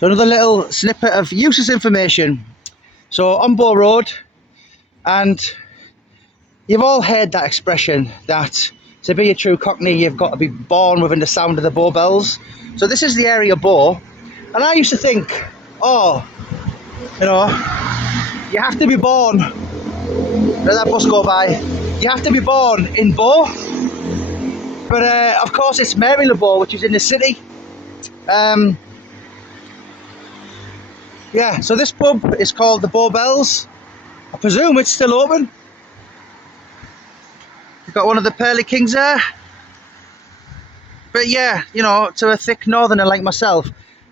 So another little snippet of useless information. So on Bow Road, and you've all heard that expression that to be a true Cockney you've got to be born within the sound of the Bow bells. So this is the area Bow, and I used to think, oh, you know, you have to be born, let that bus go by, you have to be born in Bow, but of course it's Marylebone, which is in the city. Yeah, so this pub is called the Bow Bells. I presume it's still open. You've got one of the Pearly Kings there. But yeah, you know, to a thick northerner like myself,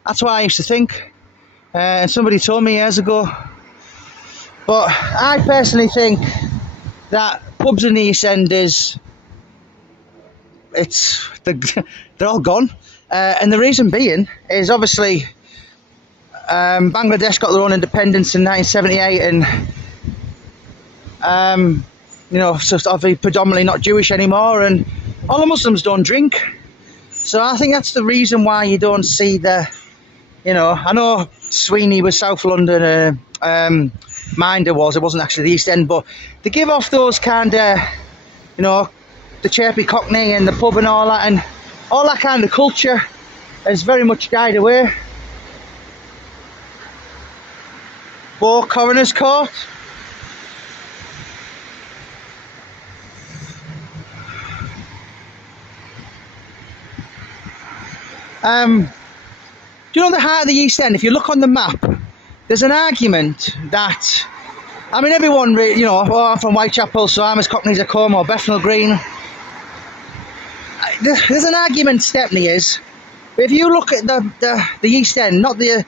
that's what I used to think. And somebody told me years ago. But I personally think that pubs in the East End they're all gone. And the reason being is obviously Bangladesh got their own independence in 1978, and you know, so obviously predominantly not Jewish anymore, and all the Muslims don't drink. So I think that's the reason why you don't see the, you know, I know Sweeney was South London, Minder was, it wasn't actually the East End, but they give off those kind of, you know, the chirpy Cockney and the pub and all that, and all that kind of culture has very much died away. Bow Coroner's Court. Do you know the heart of the East End? If you look on the map, there's an argument that, I mean, everyone, you know, oh, I'm from Whitechapel, so I'm as Cockney as I come, or Bethnal Green. There's an argument, Stepney is, but if you look at the East End, not the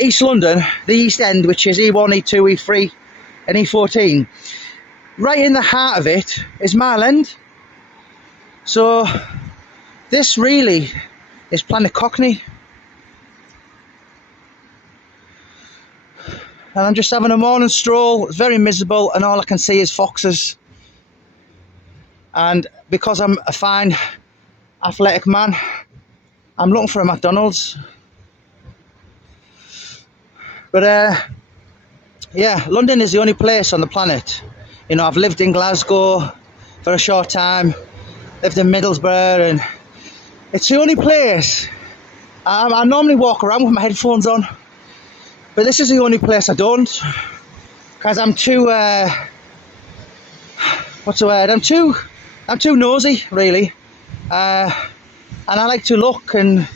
East London, the East End, which is E1, E2, E3 and E14, right in the heart of it is Mile End. So this really is Planet Cockney. And I'm just having a morning stroll. It's very miserable and all I can see is foxes. And because I'm a fine athletic man, I'm looking for a McDonald's. But yeah, London is the only place on the planet. You know, I've lived in Glasgow for a short time, lived in Middlesbrough, and it's the only place. I normally walk around with my headphones on, but this is the only place I don't, because I'm too, what's the word? I'm too nosy, really, and I like to look and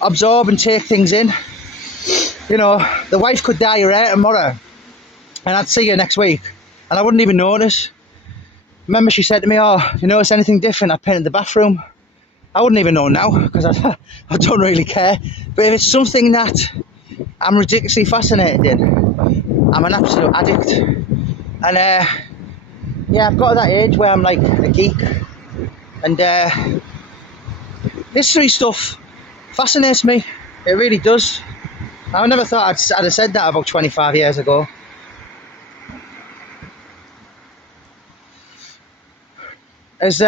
absorb and take things in. You know, the wife could dye her hair tomorrow and I'd see her next week and I wouldn't even notice. Remember she said to me, oh, if you notice anything different, I painted the bathroom. I wouldn't even know now because I don't really care. But if it's something that I'm ridiculously fascinated in, I'm an absolute addict. And yeah, I've got to that age where I'm like a geek. And history stuff fascinates me. It really does. I never thought I'd have said that about 25 years ago. As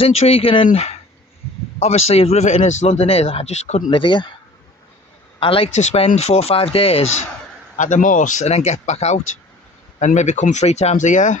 intriguing and obviously as riveting as London is, I just couldn't live here. I like to spend 4 or 5 days at the most and then get back out and maybe come 3 times a year.